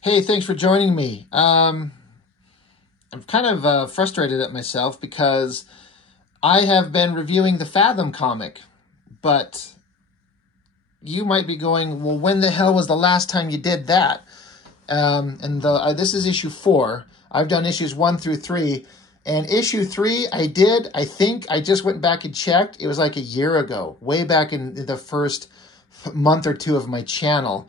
Hey, thanks for joining me. I'm kind of frustrated at myself because I have been reviewing the Fathom comic, but you might be going, well, when the hell was the last time you did that? This is issue 4. I've done issues 1 through 3. And issue 3, I think, I just went back and checked. It was like a year ago, way back in the first month or two of my channel.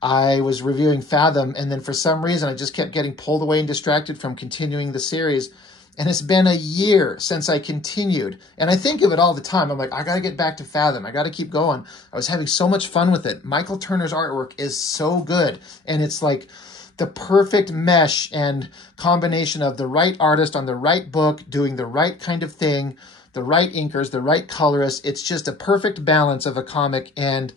I was reviewing Fathom, and then for some reason, I just kept getting pulled away and distracted from continuing the series. And it's been a year since I continued. And I think of it all the time. I'm like, I got to get back to Fathom. I got to keep going. I was having so much fun with it. Michael Turner's artwork is so good. And it's like the perfect mesh and combination of the right artist on the right book, doing the right kind of thing, the right inkers, the right colorists. It's just a perfect balance of a comic, and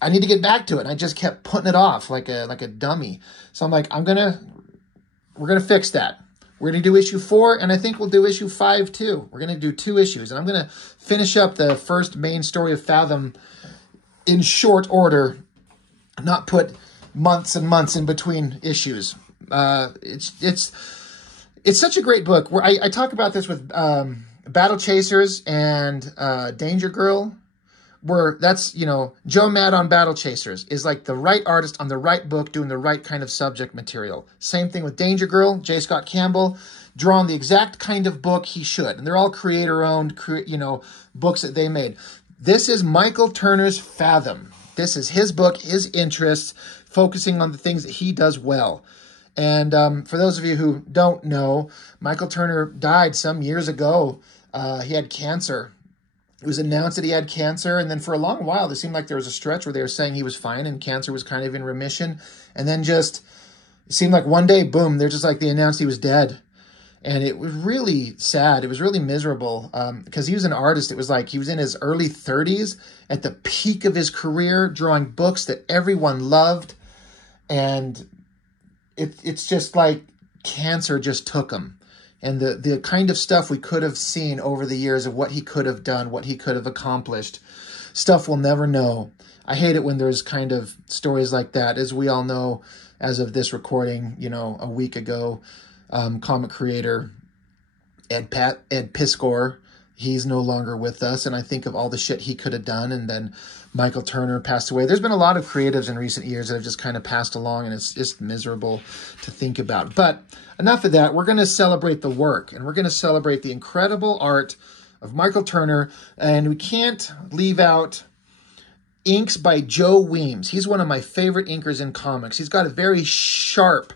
I need to get back to it. And I just kept putting it off like a dummy. So I'm like, we're gonna fix that. We're gonna do issue 4, and I think we'll do issue 5 too. We're gonna do 2 issues, and I'm gonna finish up the first main story of Fathom in short order, not put months and months in between issues. It's such a great book. Where I talk about this with Battle Chasers and Danger Girl, where that's, Joe Mad on Battle Chasers is like the right artist on the right book doing the right kind of subject material. Same thing with Danger Girl, J. Scott Campbell, drawing the exact kind of book he should. And they're all creator-owned, books that they made. This is Michael Turner's Fathom. This is his book, his interests, focusing on the things that he does well. And for those of you who don't know, Michael Turner died some years ago. He had cancer. It was announced that he had cancer, and then for a long while, it seemed like there was a stretch where they were saying he was fine and cancer was kind of in remission. And then it seemed like one day, boom, they're just like, they announced he was dead. And it was really sad. It was really miserable because he was an artist. It was like he was in his early 30s at the peak of his career, drawing books that everyone loved. And it's just like cancer just took him. And the kind of stuff we could have seen over the years of what he could have done, what he could have accomplished, stuff we'll never know. I hate it when there's kind of stories like that. As we all know, as of this recording, a week ago, comic creator Ed Piskor, he's no longer with us. And I think of all the shit he could have done. And then Michael Turner passed away. There's been a lot of creatives in recent years that have just kind of passed along, and it's just miserable to think about. But enough of that. We're going to celebrate the work, and we're going to celebrate the incredible art of Michael Turner. And we can't leave out inks by Joe Weems. He's one of my favorite inkers in comics. He's got a very sharp,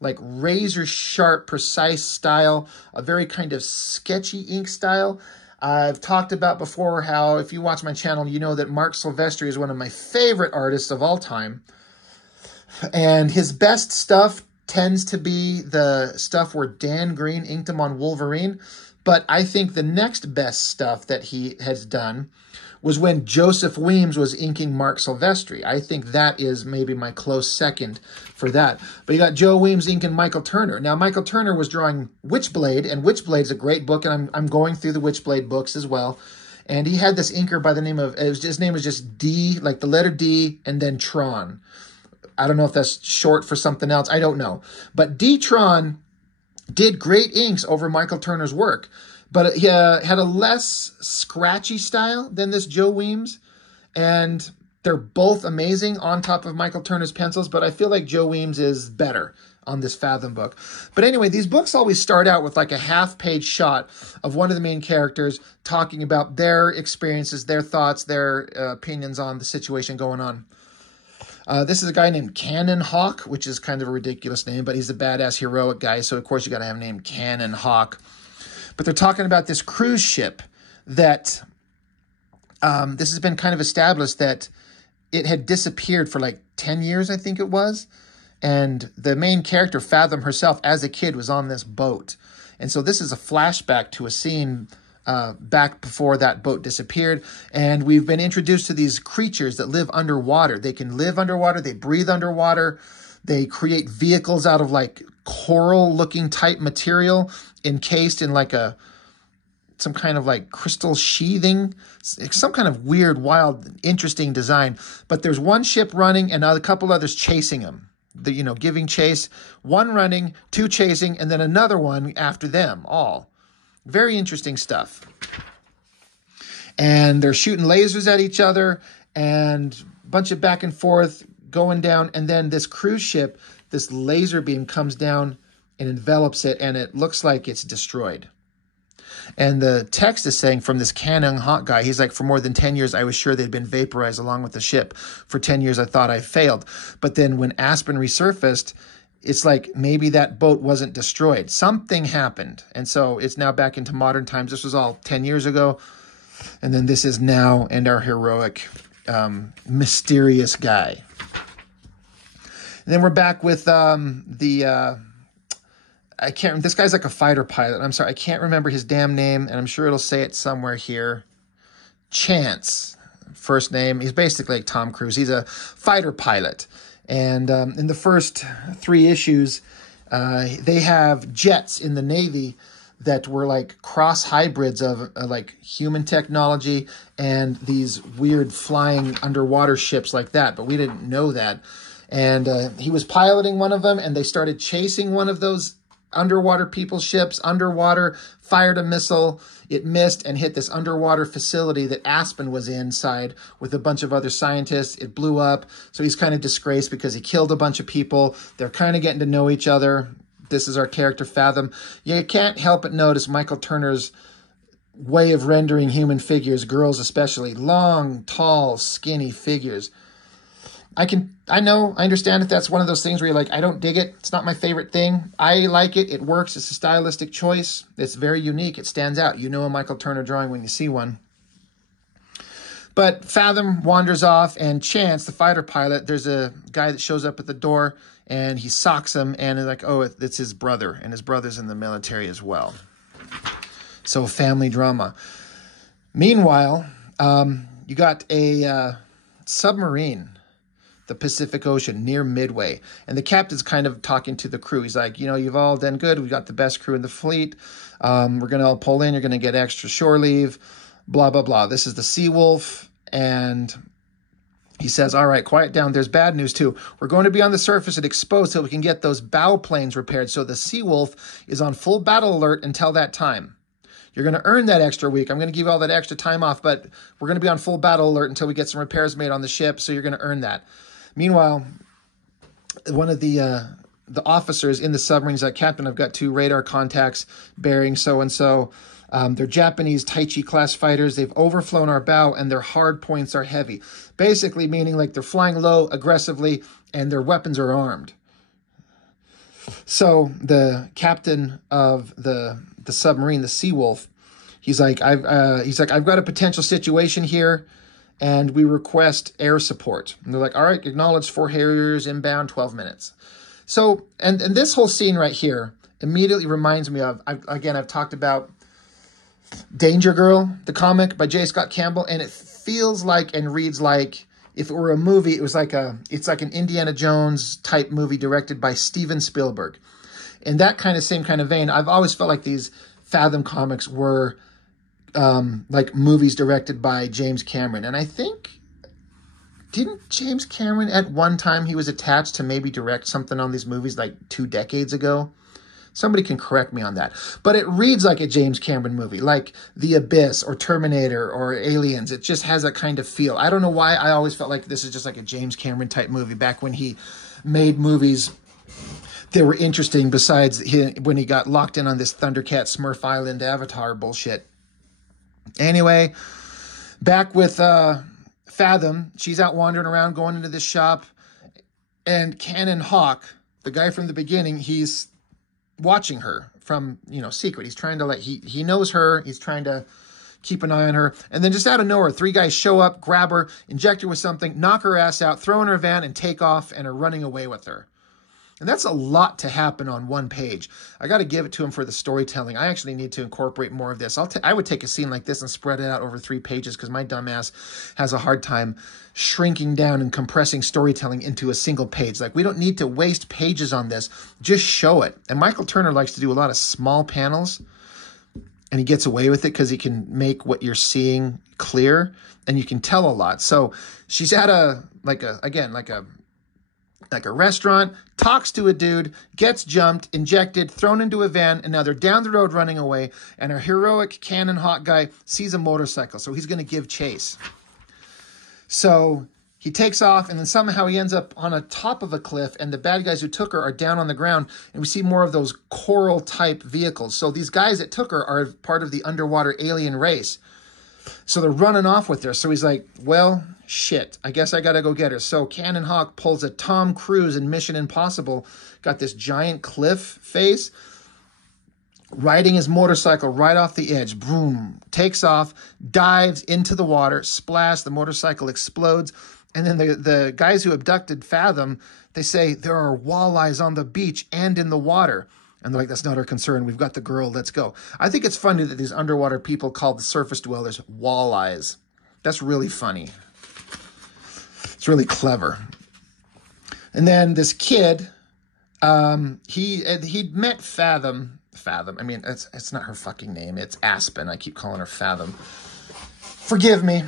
like razor sharp, precise style, a very kind of sketchy ink style. I've talked about before how, if you watch my channel, you know that Mark Silvestri is one of my favorite artists of all time. And his best stuff tends to be the stuff where Dan Green inked him on Wolverine. But I think the next best stuff that he has done was when Joseph Weems was inking Mark Silvestri. I think that is maybe my close second for that. But you got Joe Weems inking Michael Turner. Now, Michael Turner was drawing Witchblade, and Witchblade is a great book, and I'm going through the Witchblade books as well. And he had this inker by the name of, his name was just D, like the letter D, and then Tron. I don't know if that's short for something else. I don't know. But D-Tron did great inks over Michael Turner's work. But he had a less scratchy style than this Joe Weems. And they're both amazing on top of Michael Turner's pencils. But I feel like Joe Weems is better on this Fathom book. But anyway, these books always start out with like a half-page shot of one of the main characters talking about their experiences, their thoughts, their opinions on the situation going on. This is a guy named Cannon Hawk, which is kind of a ridiculous name, but he's a badass heroic guy. So, of course, you got to have a name Cannon Hawk. But they're talking about this cruise ship that this has been kind of established that it had disappeared for like 10 years, I think it was. And the main character, Fathom herself, as a kid, was on this boat. And so this is a flashback to a scene back before that boat disappeared. And we've been introduced to these creatures that live underwater. They can live underwater. They breathe underwater. They create vehicles out of like coral-looking type material encased in like some kind of like crystal sheathing, some kind of weird, wild, interesting design. But there's one ship running and a couple others chasing them. giving chase, one running, two chasing, and then another one after them all. Very interesting stuff. And they're shooting lasers at each other and a bunch of back and forth going down. And then this cruise ship, this laser beam comes down and envelops it, and it looks like it's destroyed. And the text is saying from this Canon Hawk guy, he's like, for more than 10 years, I was sure they'd been vaporized along with the ship. For 10 years, I thought I failed. But then when Aspen resurfaced, it's like maybe that boat wasn't destroyed. Something happened. And so it's now back into modern times. This was all 10 years ago. And then this is now, and our heroic, mysterious guy. And then we're back with this guy's like a fighter pilot. I'm sorry, I can't remember his damn name, and I'm sure it'll say it somewhere here. Chance, first name. He's basically like Tom Cruise. He's a fighter pilot. And in the first 3 issues, they have jets in the Navy that were like cross hybrids of like human technology and these weird flying underwater ships like that. But we didn't know that. And he was piloting one of them, and they started chasing one of those underwater people's ships, underwater, fired a missile. It missed and hit this underwater facility that Aspen was inside with a bunch of other scientists. It blew up. So he's kind of disgraced because he killed a bunch of people. They're kind of getting to know each other. This is our character, Fathom. You can't help but notice Michael Turner's way of rendering human figures, girls especially. Long, tall, skinny figures. I understand if that's one of those things where you're like, I don't dig it. It's not my favorite thing. I like it. It works. It's a stylistic choice. It's very unique. It stands out. You know a Michael Turner drawing when you see one. But Fathom wanders off, and Chance, the fighter pilot, there's a guy that shows up at the door, and he socks him, and they're like, oh, it's his brother, and his brother's in the military as well. So family drama. Meanwhile, you got a submarine, the Pacific Ocean, near Midway. And the captain's kind of talking to the crew. He's like, you've all done good. We've got the best crew in the fleet. We're going to all pull in. You're going to get extra shore leave, blah, blah, blah. This is the Seawolf. And he says, all right, quiet down. There's bad news, too. We're going to be on the surface and exposed so we can get those bow planes repaired. So the Seawolf is on full battle alert until that time. You're going to earn that extra week. I'm going to give you all that extra time off, but we're going to be on full battle alert until we get some repairs made on the ship, so you're going to earn that. Meanwhile, one of the officers in the submarine is like, Captain, I've got 2 radar contacts bearing so-and-so. They're Japanese Taichi class fighters. They've overflown our bow, and their hard points are heavy. Basically meaning like they're flying low aggressively, and their weapons are armed. So the captain of the submarine, the Seawolf, he's like, I've got a potential situation here, and we request air support. And they're like, all right, acknowledged, 4 Harriers inbound, 12 minutes. So, and this whole scene right here immediately reminds me of, I've talked about Danger Girl, the comic by J. Scott Campbell, and it feels like and reads like, if it were a movie, it's like an Indiana Jones type movie directed by Steven Spielberg. In that same kind of vein, I've always felt like these Fathom comics were like movies directed by James Cameron. And I think, didn't James Cameron at one time, he was attached to maybe direct something on these movies like 2 decades ago? Somebody can correct me on that. But it reads like a James Cameron movie, like The Abyss or Terminator or Aliens. It just has that kind of feel. I don't know why I always felt like this is just like a James Cameron type movie back when he made movies that were interesting besides when he got locked in on this Thundercat Smurf Island Avatar bullshit. Anyway, back with Fathom. She's out wandering around, going into this shop. And Canon Hawk, the guy from the beginning, he's watching her from, secret. He's trying to he knows her. He's trying to keep an eye on her. And then just out of nowhere, 3 guys show up, grab her, inject her with something, knock her ass out, throw in her van, and take off and are running away with her. And that's a lot to happen on one page. I got to give it to him for the storytelling. I actually need to incorporate more of this. I would take a scene like this and spread it out over 3 pages because my dumbass has a hard time shrinking down and compressing storytelling into a single page. Like, we don't need to waste pages on this. Just show it. And Michael Turner likes to do a lot of small panels, and he gets away with it because he can make what you're seeing clear, and you can tell a lot. So she's at a like a restaurant, talks to a dude, gets jumped, injected, thrown into a van, and now they're down the road running away, and our heroic Cannon Hawk guy sees a motorcycle, so he's going to give chase. So he takes off, and then somehow he ends up on a top of a cliff, and the bad guys who took her are down on the ground, and we see more of those coral-type vehicles. So these guys that took her are part of the underwater alien race. So they're running off with her. So he's like, well, shit, I guess I got to go get her. So Cannon Hawk pulls a Tom Cruise in Mission Impossible, got this giant cliff face, riding his motorcycle right off the edge. Boom, takes off, dives into the water, splash, the motorcycle explodes. And then the guys who abducted Fathom, they say there are walleyes on the beach and in the water. And they're like, that's not our concern. We've got the girl. Let's go. I think it's funny that these underwater people called the surface dwellers walleyes. That's really funny. It's really clever. And then this kid, he'd met Fathom. I mean, it's not her fucking name. It's Aspen. I keep calling her Fathom. Forgive me.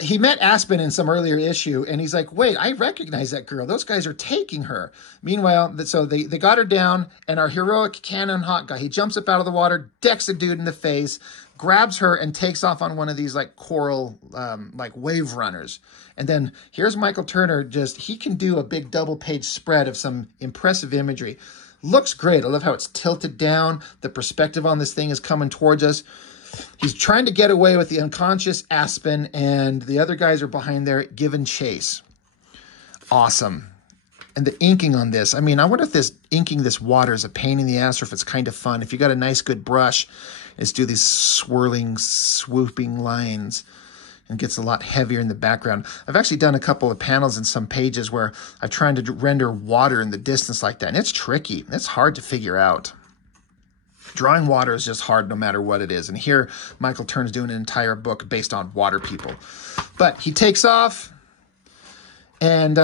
He met Aspen in some earlier issue, and he's like, wait, I recognize that girl. Those guys are taking her. Meanwhile, so they got her down, and our heroic Cannon Hawk guy, he jumps up out of the water, decks a dude in the face, grabs her, and takes off on one of these, like, coral, like, wave runners. And then here's Michael Turner. He can do a big double-page spread of some impressive imagery. Looks great. I love how it's tilted down. The perspective on this thing is coming towards us. He's trying to get away with the unconscious Aspen, and the other guys are behind there giving chase. Awesome. And the inking on this, I mean, I wonder if inking this water is a pain in the ass or if it's kind of fun. If you got a nice, good brush, let's do these swirling, swooping lines, and gets a lot heavier in the background. I've actually done a couple of panels in some pages where I've tried to render water in the distance like that, and it's tricky. It's hard to figure out. Drawing water is just hard no matter what it is. And here, Michael Turner's doing an entire book based on water people. But he takes off, and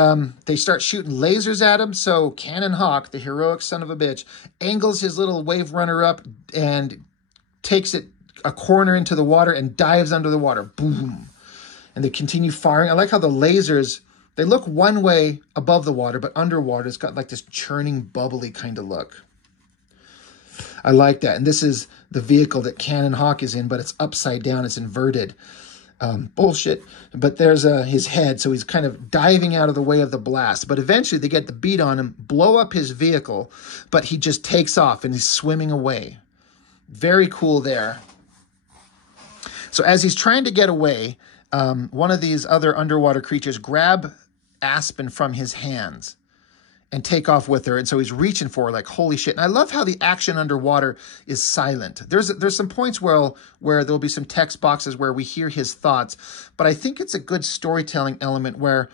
they start shooting lasers at him. So Cannon Hawk, the heroic son of a bitch, angles his little wave runner up and takes it a corner into the water and dives under the water. Boom. And they continue firing. I like how the lasers, they look one way above the water, but underwater it's got like this churning, bubbly kind of look. I like that. And this is the vehicle that Cannon Hawk is in, but it's upside down. It's inverted. Bullshit. But there's his head, so he's kind of diving out of the way of the blast. But eventually they get the beat on him, blow up his vehicle, but he just takes off and he's swimming away. Very cool there. So as he's trying to get away, one of these other underwater creatures grab Aspen from his hands and take off with her. And so he's reaching for her like, holy shit. And I love how the action underwater is silent. There's some points where there'll be some text boxes where we hear his thoughts, but I think it's a good storytelling element where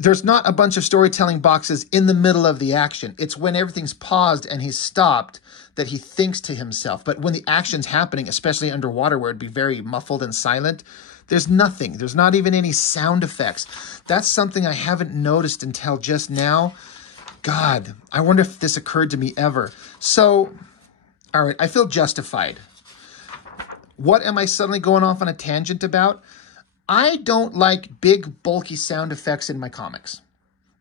there's not a bunch of storytelling boxes in the middle of the action. It's when everything's paused and he's stopped that he thinks to himself. But when the action's happening, especially underwater where it'd be very muffled and silent, there's nothing. There's not even any sound effects. That's something I haven't noticed until just now. God, I wonder if this occurred to me ever. So, all right, I feel justified. What am I suddenly going off on a tangent about? I don't like big, bulky sound effects in my comics.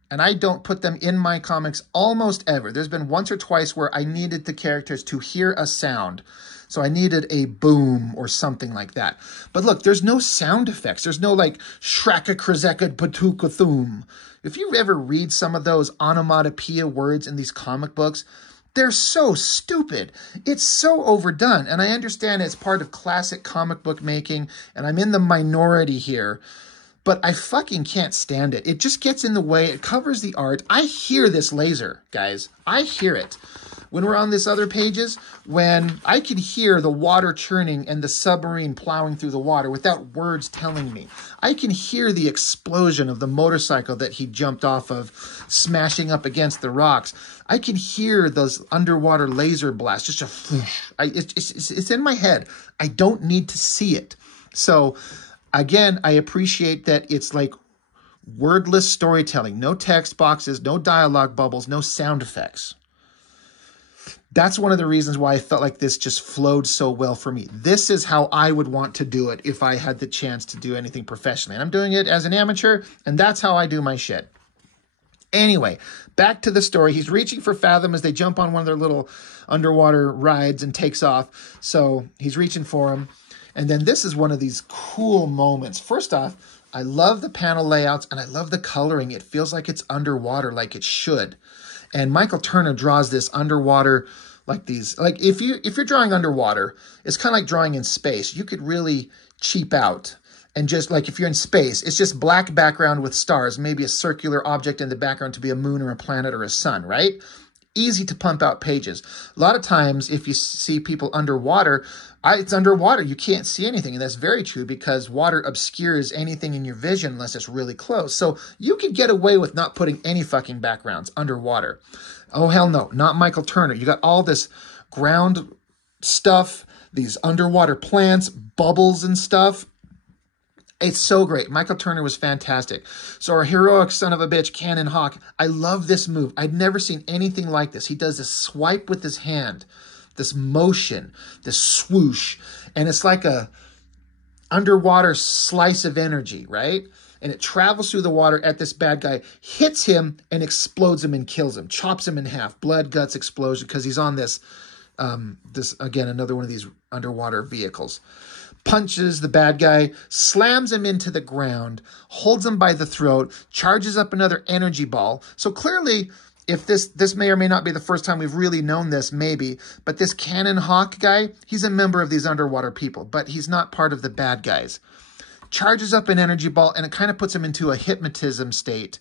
And I don't put them in my comics almost ever. There's been once or twice where I needed the characters to hear a sound. So I needed a boom or something like that. But look, there's no sound effects. There's no like shraka krazeka patuka thum. If you ever read some of those onomatopoeia words in these comic books, they're so stupid. It's so overdone. And I understand it's part of classic comic book making, and I'm in the minority here. But I fucking can't stand it. It just gets in the way. It covers the art. I hear this laser, guys. I hear it. When we're on this other pages, when I can hear the water churning and the submarine plowing through the water without words telling me. I can hear the explosion of the motorcycle that he jumped off of, smashing up against the rocks. I can hear those underwater laser blasts. Just it's in my head. I don't need to see it. So, again, I appreciate that it's like wordless storytelling. No text boxes, no dialogue bubbles, no sound effects. That's one of the reasons why I felt like this just flowed so well for me. This is how I would want to do it if I had the chance to do anything professionally. And I'm doing it as an amateur, and that's how I do my shit. Anyway, back to the story. He's reaching for Fathom as they jump on one of their little underwater rides and takes off. So he's reaching for him. And then this is one of these cool moments. First off, I love the panel layouts and I love the coloring. It feels like it's underwater, like it should. And Michael Turner draws this underwater like these. Like if you're drawing underwater, it's kind of like drawing in space. You could really cheap out. And just like if you're in space, it's just black background with stars, maybe a circular object in the background to be a moon or a planet or a sun, right? Easy to pump out pages. A lot of times if you see people underwater, it's underwater. You can't see anything. And that's very true because water obscures anything in your vision unless it's really close. So you can get away with not putting any fucking backgrounds underwater. Oh, hell no. Not Michael Turner. You got all this ground stuff, these underwater plants, bubbles and stuff. It's so great. Michael Turner was fantastic. So our heroic son of a bitch, Cannon Hawk, I love this move. I'd never seen anything like this. He does this swipe with his hand, this motion, this swoosh, and it's like a underwater slice of energy, right? And it travels through the water at this bad guy, hits him, and explodes him and kills him, chops him in half, blood, guts, explosion, because he's on this, again, another one of these underwater vehicles. Punches the bad guy, slams him into the ground, holds him by the throat, charges up another energy ball. So clearly, if this may or may not be the first time we've really known this, maybe, but this Cannon Hawk guy, he's a member of these underwater people, but he's not part of the bad guys. Charges up an energy ball, and it kind of puts him into a hypnotism state.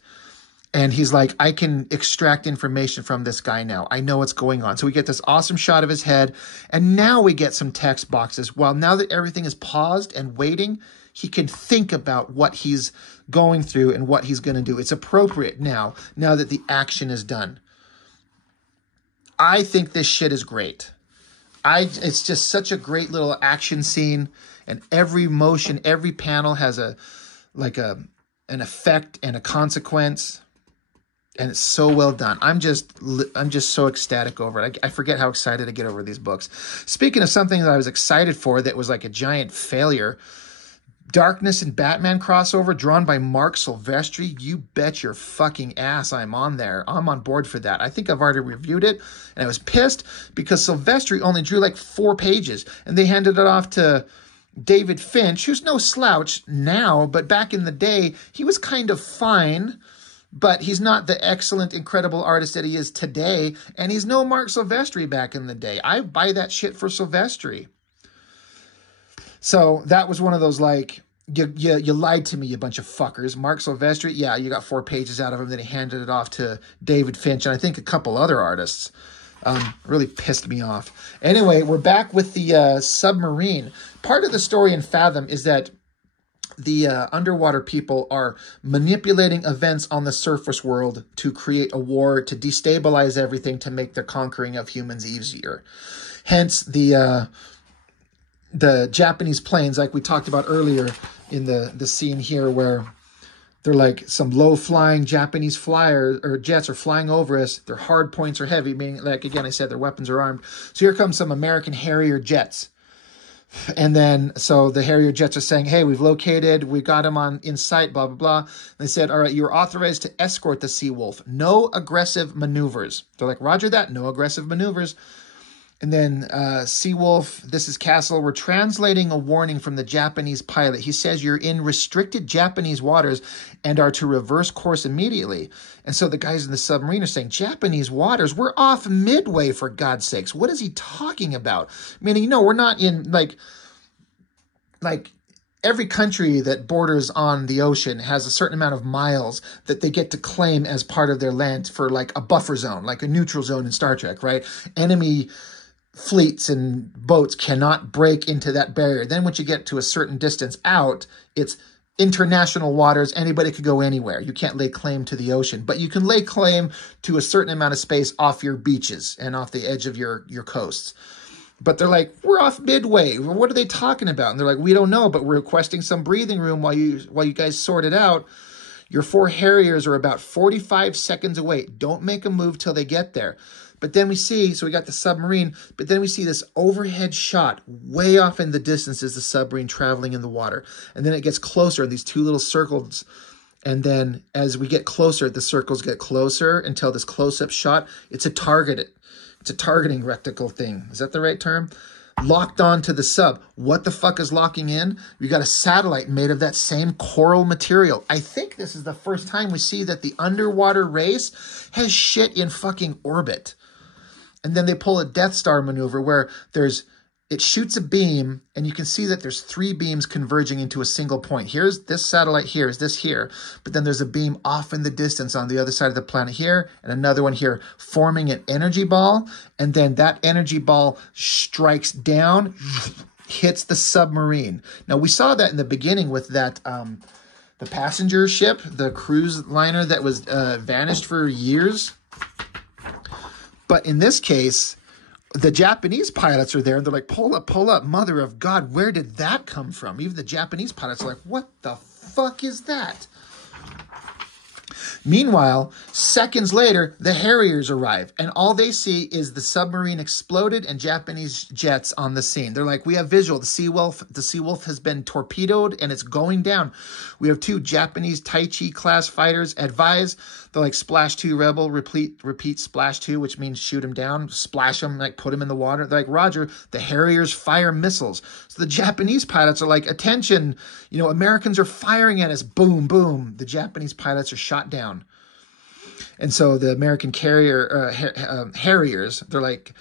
And he's like, I can extract information from this guy now. I know what's going on. So we get this awesome shot of his head. And now we get some text boxes. Well, now that everything is paused and waiting, he can think about what he's going through and what he's going to do. It's appropriate now that the action is done. I think this shit is great. It's just such a great little action scene. And every motion, every panel has an effect and a consequence. And it's so well done. I'm just so ecstatic over it. I forget how excited I get over these books. Speaking of something that I was excited for that was like a giant failure, Darkness and Batman crossover drawn by Mark Silvestri. You bet your fucking ass I'm on there. I'm on board for that. I think I've already reviewed it, and I was pissed because Silvestri only drew like 4 pages, and they handed it off to David Finch, who's no slouch now, but back in the day, he was kind of fine. But he's not the excellent, incredible artist that he is today. And he's no Mark Silvestri back in the day. I buy that shit for Silvestri. So that was one of those like, you lied to me, you bunch of fuckers. Mark Silvestri, yeah, you got 4 pages out of him. Then he handed it off to David Finch and I think a couple other artists. Really pissed me off. Anyway, we're back with the submarine. Part of the story in Fathom is that the underwater people are manipulating events on the surface world to create a war, to destabilize everything, to make the conquering of humans easier. Hence, the Japanese planes, like we talked about earlier in the scene here, where they're like some low-flying Japanese flyers or jets are flying over us. Their hard points are heavy, meaning, like again I said, their weapons are armed. So here comes some American Harrier jets. And then, so the Harrier jets are saying, hey, we've got him in sight, blah, blah, blah. And they said, all right, you're authorized to escort the Seawolf. No aggressive maneuvers. They're like, roger that, no aggressive maneuvers. And then Seawolf, this is Castle, we're translating a warning from the Japanese pilot. He says you're in restricted Japanese waters and are to reverse course immediately. And so the guys in the submarine are saying, Japanese waters? We're off Midway, for God's sakes. What is he talking about? Meaning, no, we're not in, like every country that borders on the ocean has a certain amount of miles that they get to claim as part of their land for like a buffer zone, like a neutral zone in Star Trek, right? Enemy fleets and boats cannot break into that barrier. Then once you get to a certain distance out, it's international waters. Anybody could go anywhere. You can't lay claim to the ocean, but you can lay claim to a certain amount of space off your beaches and off the edge of your coasts. But they're like, we're off Midway. What are they talking about? And they're like, we don't know, but we're requesting some breathing room while you guys sort it out. Your 4 Harriers are about 45 seconds away. Don't make a move till they get there. But then we see, so we got the submarine, but then we see this overhead shot way off in the distance is the submarine traveling in the water. And then it gets closer in these 2 little circles. And then as we get closer, the circles get closer until this close-up shot. It's a targeting reticle thing. Is that the right term? Locked on to the sub. What the fuck is locking in? We got a satellite made of that same coral material. I think this is the first time we see that the underwater race has shit in fucking orbit. And then they pull a Death Star maneuver where it shoots a beam, and you can see that there's 3 beams converging into a single point. Here's this satellite here, is this here, but then there's a beam off in the distance on the other side of the planet here, and another one here, forming an energy ball, and then that energy ball strikes down, hits the submarine. Now, we saw that in the beginning with that, the passenger ship, the cruise liner that was vanished for years. But in this case, the Japanese pilots are there, and they're like, pull up, mother of God, where did that come from? Even the Japanese pilots are like, what the fuck is that? Meanwhile, seconds later, the Harriers arrive, and all they see is the submarine exploded and Japanese jets on the scene. They're like, we have visual. The Seawolf has been torpedoed, and it's going down. We have 2 Japanese Taichi class fighters. Advise. They're like, splash 2 rebel, repeat splash 2, which means shoot him down, splash him, like put him in the water. They're like, roger. The Harriers fire missiles. So the Japanese pilots are like, attention, you know, Americans are firing at us. Boom, boom. The Japanese pilots are shot down. And so the American Harriers, they're like,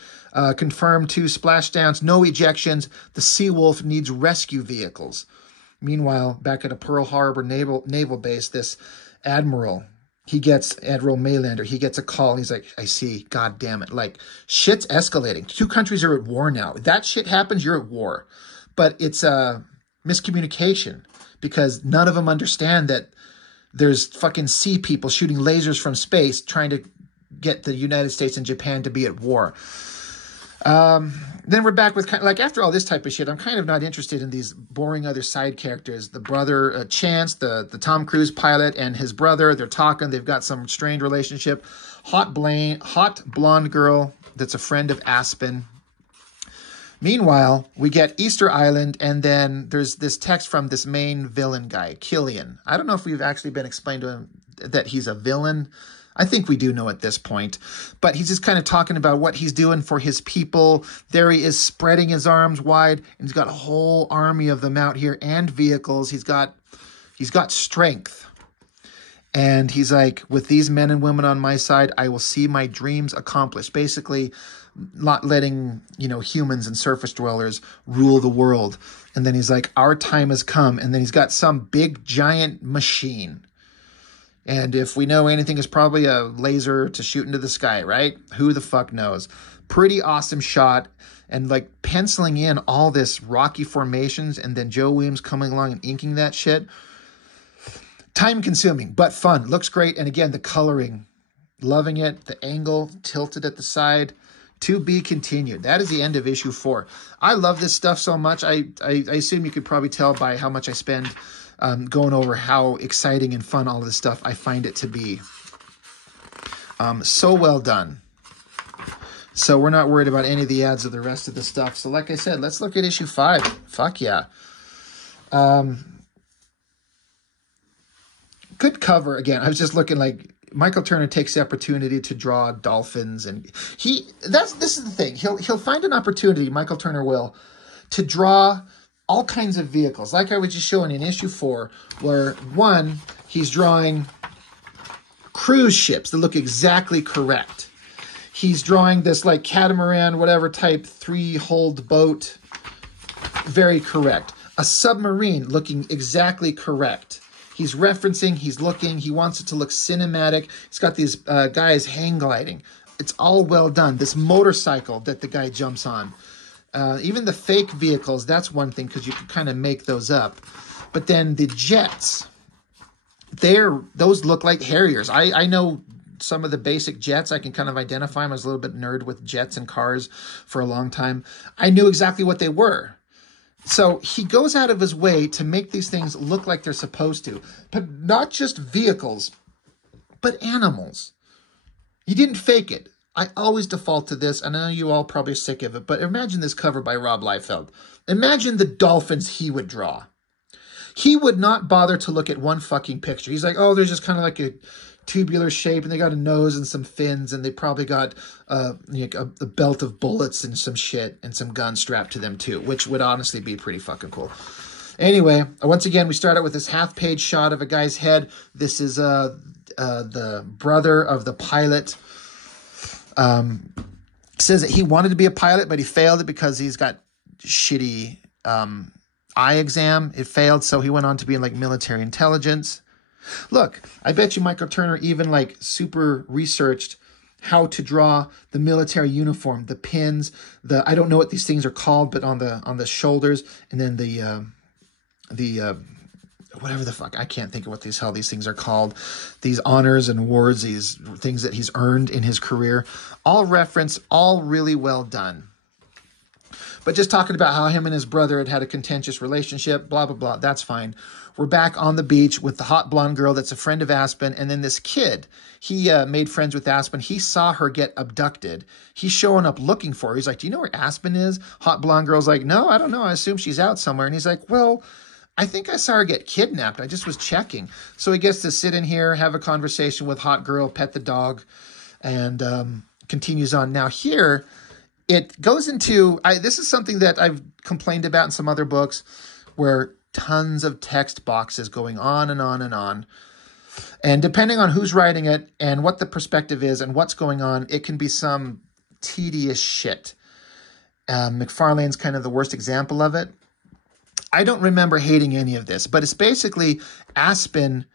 confirmed 2 splashdowns, no ejections. The Seawolf needs rescue vehicles. Meanwhile, back at a Pearl Harbor naval base, this Admiral Maylander, he gets a call. He's like, I see, God damn it. Like, shit's escalating. 2 countries are at war now. If that shit happens, you're at war. But it's miscommunication because none of them understand that there's fucking sea people shooting lasers from space trying to get the United States and Japan to be at war. Then we're back with, like, after all this type of shit, I'm kind of not interested in these boring other side characters. The brother, Chance, the Tom Cruise pilot, and his brother, they're talking. They've got some strained relationship. Hot blonde girl that's a friend of Aspen. Meanwhile, we get Easter Island, and then there's this text from this main villain guy, Killian. I don't know if we've actually been explained to him that he's a villain. I think we do know at this point. But he's just kind of talking about what he's doing for his people. There he is, spreading his arms wide, and he's got a whole army of them out here and vehicles. He's got strength. And he's like, with these men and women on my side, I will see my dreams accomplished. Basically, not letting, you know, humans and surface dwellers rule the world. And then he's like, our time has come. And then he's got some big giant machine. And if we know anything, it's probably a laser to shoot into the sky, right? Who the fuck knows? Pretty awesome shot. And like penciling in all this rocky formations, and then Joe Williams coming along and inking that shit. Time consuming, but fun. Looks great. And again, the coloring, loving it. The angle tilted at the side. To be continued. That is the end of issue 4. I love this stuff so much. I assume you could probably tell by how much I spend going over how exciting and fun all of this stuff I find it to be. So well done. So we're not worried about any of the ads or the rest of the stuff. So like I said, let's look at issue 5. Fuck yeah. Good cover. Again, I was just looking like Michael Turner takes the opportunity to draw dolphins, and this is the thing. He'll find an opportunity, Michael Turner will, to draw all kinds of vehicles. Like I was just showing in issue 4, where 1, he's drawing cruise ships that look exactly correct. He's drawing this like catamaran, whatever type, 3-hulled boat, very correct. A submarine looking exactly correct. He's referencing, he's looking, he wants it to look cinematic. He's got these guys hang gliding. It's all well done. This motorcycle that the guy jumps on. Even the fake vehicles, that's one thing because you can kind of make those up. But then the jets, those look like Harriers. I know some of the basic jets. I can kind of identify them. I was a little bit nerd with jets and cars for a long time. I knew exactly what they were. So he goes out of his way to make these things look like they're supposed to. But not just vehicles, but animals. He didn't fake it. I always default to this, and I know you all probably are sick of it, but imagine this cover by Rob Liefeld. Imagine the dolphins he would draw. He would not bother to look at one fucking picture. He's like, oh, there's just kind of like a tubular shape, and they got a nose and some fins, and they probably got a belt of bullets and some shit and some guns strapped to them too, which would honestly be pretty fucking cool. Anyway, once again, we start out with this half-page shot of a guy's head. This is the brother of the pilot. Says that he wanted to be a pilot, but he failed it because he's got shitty eye exam. It failed, so he went on to be in like military intelligence. Look, I bet you Michael Turner even like super researched how to draw the military uniform, the pins, I don't know what these things are called, but on the shoulders, and then the whatever the fuck, I can't think of what these things are called. These honors and awards, these things that he's earned in his career, all reference, all really well done. But just talking about how him and his brother had a contentious relationship, blah, blah, blah, that's fine. We're back on the beach with the hot blonde girl that's a friend of Aspen, and then this kid, he made friends with Aspen. He saw her get abducted. He's showing up looking for her. He's like, do you know where Aspen is? Hot blonde girl's like, no, I don't know. I assume she's out somewhere. And he's like, well, I think I saw her get kidnapped. I just was checking. So he gets to sit in here, have a conversation with hot girl, pet the dog, and continues on. Now here, it goes into, this is something that I've complained about in some other books, where tons of text boxes going on and on and on. And depending on who's writing it and what the perspective is and what's going on, it can be some tedious shit. McFarlane's kind of the worst example of it. I don't remember hating any of this, but it's basically Aspen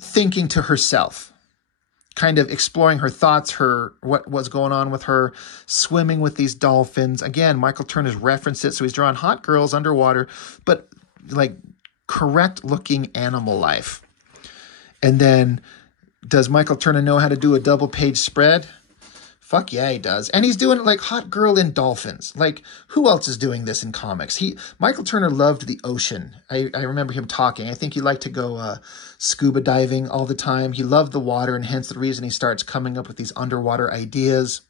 thinking to herself, kind of exploring her thoughts, what was going on with her, swimming with these dolphins. Again, Michael Turner's referenced it, so he's drawing hot girls underwater, but like correct looking animal life. And then, does Michael Turner know how to do a double page spread? Fuck yeah, he does. And he's doing it like hot girl in dolphins. Like, who else is doing this in comics? Michael Turner loved the ocean. I remember him talking. I think he liked to go scuba diving all the time. He loved the water, and hence the reason he starts coming up with these underwater ideas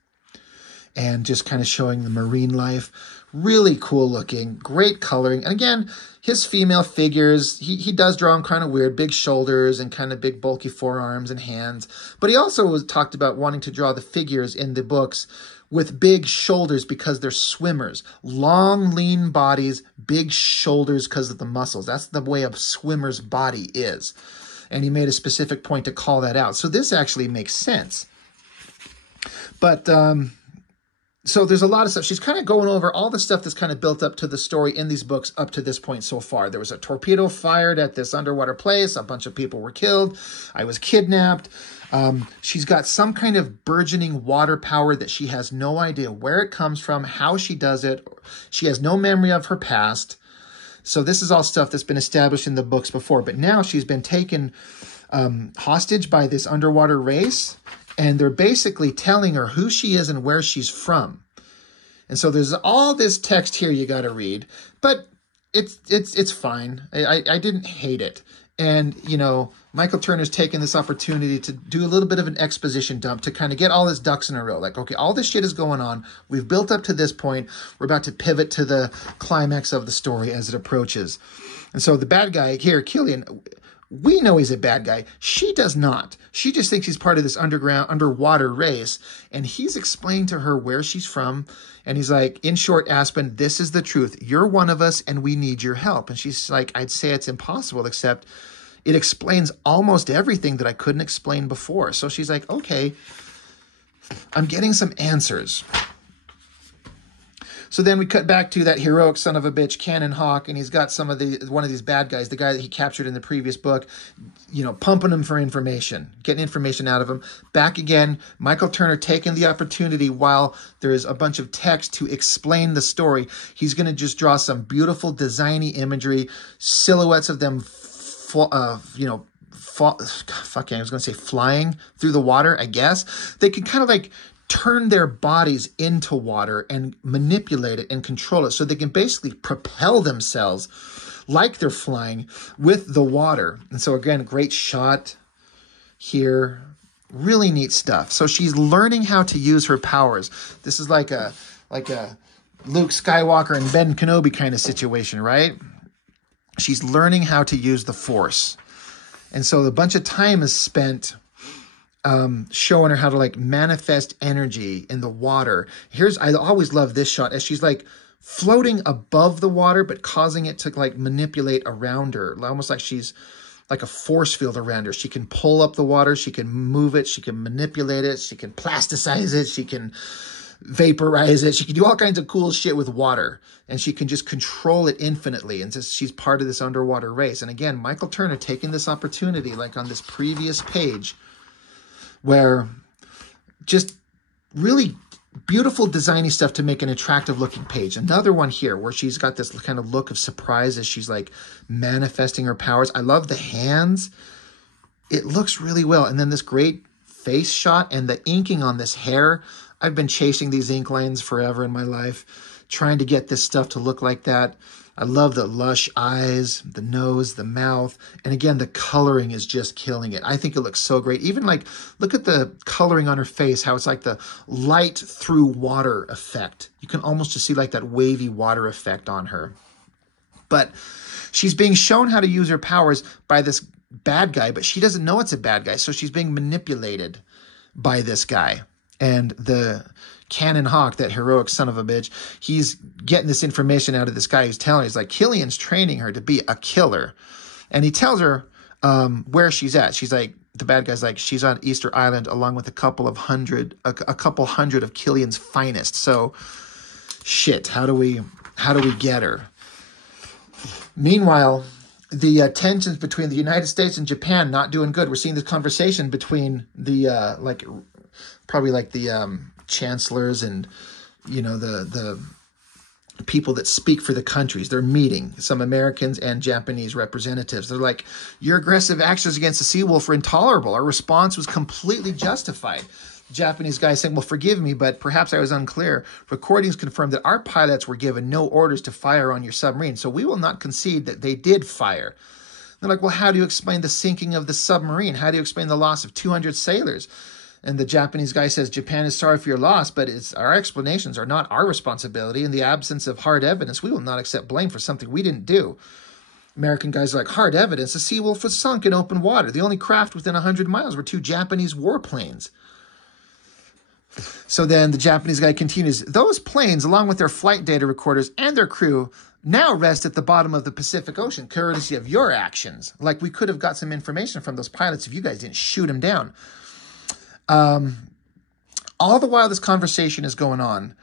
and just kind of showing the marine life. Really cool looking, great coloring. And again, his female figures, he does draw them kind of weird, big shoulders and kind of big bulky forearms and hands. But he also talked about wanting to draw the figures in the books with big shoulders because they're swimmers. Long, lean bodies, big shoulders because of the muscles. That's the way a swimmer's body is. And he made a specific point to call that out. So this actually makes sense. But so there's a lot of stuff. She's kind of going over all the stuff that's kind of built up to the story in these books up to this point so far. There was a torpedo fired at this underwater place. A bunch of people were killed. I was kidnapped. She's got some kind of burgeoning water power that she has no idea where it comes from, how she does it. She has no memory of her past. So this is all stuff that's been established in the books before. But now she's been taken hostage by this underwater race. And they're basically telling her who she is and where she's from. And so there's all this text here you got to read. But it's fine. I didn't hate it. And, you know, Michael Turner's taken this opportunity to do a little bit of an exposition dump to kind of get all his ducks in a row. Like, okay, all this shit is going on. We've built up to this point. We're about to pivot to the climax of the story as it approaches. And so the bad guy here, Killian, we know he's a bad guy. She does not. She just thinks he's part of this underwater race. And he's explained to her where she's from. And he's like, in short, Aspen, this is the truth. You're one of us and we need your help. And she's like, I'd say it's impossible, except it explains almost everything that I couldn't explain before. So she's like, okay, I'm getting some answers. So then we cut back to that heroic son of a bitch, Cannon Hawk, and he's got one of these bad guys, the guy that he captured in the previous book, you know, pumping him for information, getting information out of him. Back again, Michael Turner taking the opportunity while there's a bunch of text to explain the story. He's going to just draw some beautiful designy imagery, silhouettes of them, I was going to say flying through the water, I guess. They can kind of like turn their bodies into water and manipulate it and control it so they can basically propel themselves like they're flying with the water. And so again, great shot here. Really neat stuff. So she's learning how to use her powers. This is like a Luke Skywalker and Ben Kenobi kind of situation, right? she's learning how to use the Force. And so a bunch of time is spent showing her how to like manifest energy in the water. I always love this shot as she's like floating above the water, but causing it to like manipulate around her, almost like she's like a force field around her. She can pull up the water, she can move it, she can manipulate it, she can plasticize it, she can vaporize it, she can do all kinds of cool shit with water, and she can just control it infinitely. And just she's part of this underwater race. And again, Michael Turner taking this opportunity, like on this previous page, where just really beautiful designy stuff to make an attractive looking page. Another one here where she's got this kind of look of surprise as she's like manifesting her powers. I love the hands. It looks really well. And then this great face shot and the inking on this hair. I've been chasing these ink lines forever in my life, trying to get this stuff to look like that. I love the lush eyes, the nose, the mouth. And again, the coloring is just killing it. I think it looks so great. Even like, look at the coloring on her face, how it's like the light through water effect. You can almost just see like that wavy water effect on her. But she's being shown how to use her powers by this bad guy, but she doesn't know it's a bad guy. So she's being manipulated by this guy. And the Cannon Hawk, that heroic son of a bitch, he's getting this information out of this guy who's telling her, he's like, Killian's training her to be a killer. And he tells her where she's at. She's like, the bad guy's like, she's on Easter Island along with a couple hundred of Killian's finest. So shit, how do we get her? Meanwhile, the tensions between the United States and Japan not doing good. We're seeing this conversation between the probably like the chancellors and, you know, the people that speak for the countries. They're meeting, some Americans and Japanese representatives. They're like, your aggressive actions against the sea wolf are intolerable. Our response was completely justified. The Japanese guy saying, well, forgive me, but perhaps I was unclear. Recordings confirm that our pilots were given no orders to fire on your submarine, so we will not concede that they did fire. They're like, well, how do you explain the sinking of the submarine? How do you explain the loss of 200 sailors? And the Japanese guy says, Japan is sorry for your loss, but our explanations are not our responsibility. In the absence of hard evidence, we will not accept blame for something we didn't do. American guys are like, hard evidence? The Sea Wolf was sunk in open water. The only craft within 100 miles were 2 Japanese warplanes. So then the Japanese guy continues, those planes, along with their flight data recorders and their crew, now rest at the bottom of the Pacific Ocean, courtesy of your actions. Like, we could have got some information from those pilots if you guys didn't shoot them down. All the while this conversation is going on,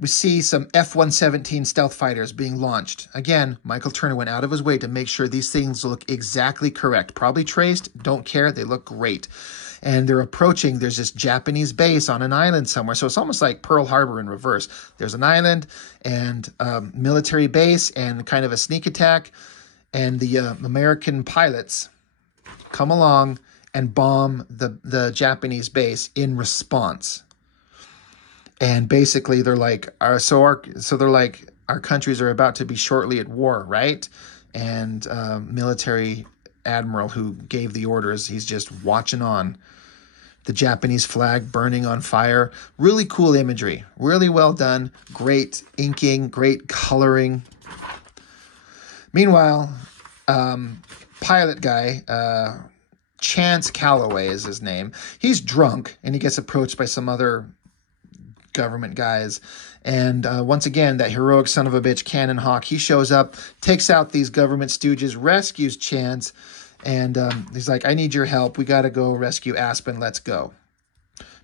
we see some F-117 stealth fighters being launched. Again, Michael Turner went out of his way to make sure these things look exactly correct. Probably traced, don't care, they look great. And they're approaching, there's this Japanese base on an island somewhere. So it's almost like Pearl Harbor in reverse. There's an island and military base and kind of a sneak attack. And the American pilots come along and bomb the Japanese base in response. And basically they're like, our countries are about to be shortly at war, right? And military admiral who gave the orders, he's just watching on. The Japanese flag burning on fire. Really cool imagery. Really well done. Great inking, great coloring. Meanwhile, pilot guy, Chance Calloway is his name. He's drunk and he gets approached by some other government guys. And once again, that heroic son of a bitch, Cannon Hawk, he shows up, takes out these government stooges, rescues Chance. And he's like, I need your help. We got to go rescue Aspen. Let's go.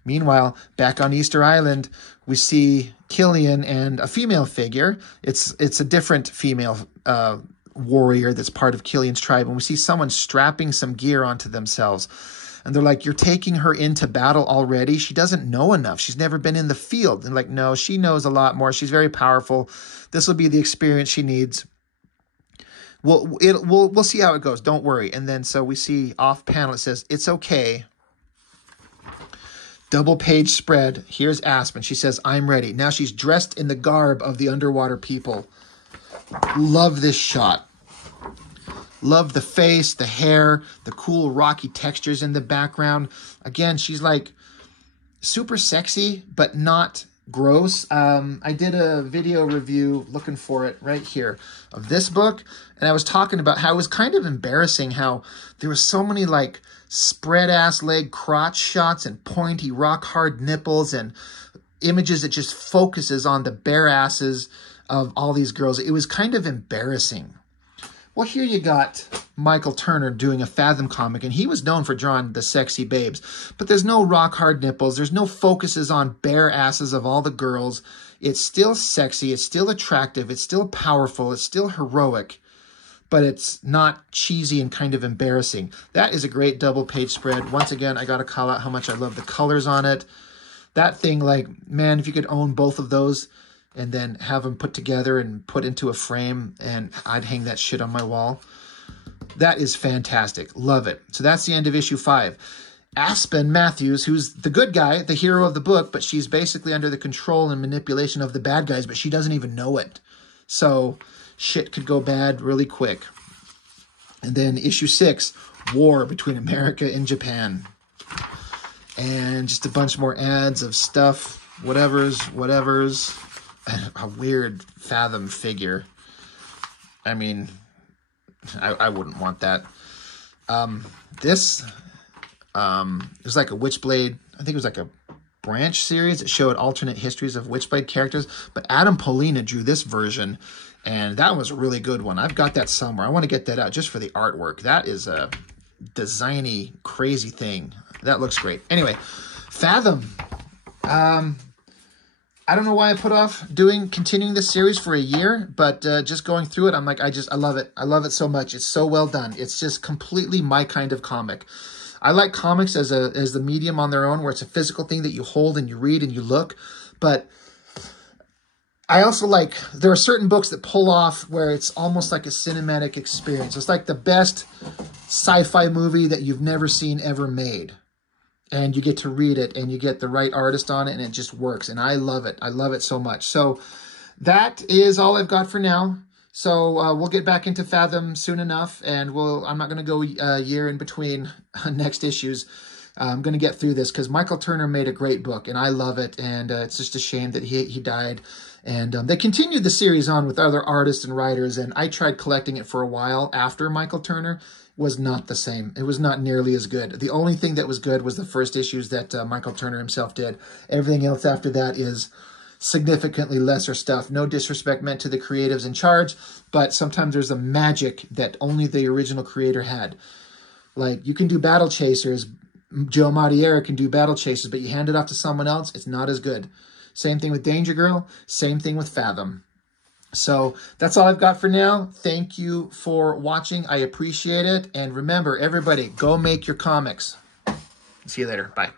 Meanwhile, back on Easter Island, we see Killian and a female figure. It's a different female warrior that's part of Killian's tribe. And we see someone strapping some gear onto themselves. And they're like, you're taking her into battle already? She doesn't know enough. She's never been in the field. And like, no, she knows a lot more. She's very powerful. This will be the experience she needs. We'll see how it goes. Don't worry. And then so we see off panel, it says, it's okay. Double page spread. Here's Aspen. She says, I'm ready. Now she's dressed in the garb of the underwater people. Love this shot. Love the face, the hair, the cool rocky textures in the background. Again, she's like super sexy, but not gross. I did a video review, looking for it right here, of this book, and I was talking about how it was kind of embarrassing how there was so many like spread ass leg crotch shots and pointy rock hard nipples and images that just focuses on the bare asses of all these girls. It was kind of embarrassing. Well, here you got Michael Turner doing a Fathom comic, and he was known for drawing the sexy babes. But there's no rock-hard nipples. There's no focuses on bare asses of all the girls. It's still sexy. It's still attractive. It's still powerful. It's still heroic. But it's not cheesy and kind of embarrassing. That is a great double-page spread. Once again, I got to call out how much I love the colors on it. That thing, like, man, if you could own both of those and then have them put together and put into a frame, and I'd hang that shit on my wall. That is fantastic. Love it. So that's the end of issue 5. Aspen Matthews, who's the good guy, the hero of the book, but she's basically under the control and manipulation of the bad guys, but she doesn't even know it. So shit could go bad really quick. And then issue 6, War Between America and Japan. And just a bunch more ads of stuff, whatevers. A weird Fathom figure. I mean, I wouldn't want that. This it was like a Witchblade. I think it was like a branch series that showed alternate histories of Witchblade characters. But Adam Polina drew this version, and that was a really good one. I've got that somewhere. I want to get that out just for the artwork. That is a designy, crazy thing. That looks great. Anyway, Fathom. I don't know why I put off continuing this series for a year, but just going through it, I'm like, I love it. I love it so much. It's so well done. It's just completely my kind of comic. I like comics as the medium on their own, where it's a physical thing that you hold and you read and you look. But I also like, there are certain books that pull off where it's almost like a cinematic experience. It's like the best sci-fi movie that you've never seen ever made. And you get to read it, and you get the right artist on it, and it just works. And I love it. I love it so much. So that is all I've got for now. So we'll get back into Fathom soon enough, and I'm not going to go a year in between next issues. I'm going to get through this because Michael Turner made a great book, and I love it. And it's just a shame that he died. And they continued the series on with other artists and writers, and I tried collecting it for a while after Michael Turner. Was not the same. It was not nearly as good. The only thing that was good was the first issues that Michael Turner himself did. Everything else after that is significantly lesser stuff. No disrespect meant to the creatives in charge, but sometimes there's a magic that only the original creator had. Like, you can do Battle Chasers. Joe Madureira can do Battle Chasers, but you hand it off to someone else, it's not as good. Same thing with Danger Girl. Same thing with Fathom. So that's all I've got for now. Thank you for watching. I appreciate it. And remember, everybody, go make your comics. See you later. Bye.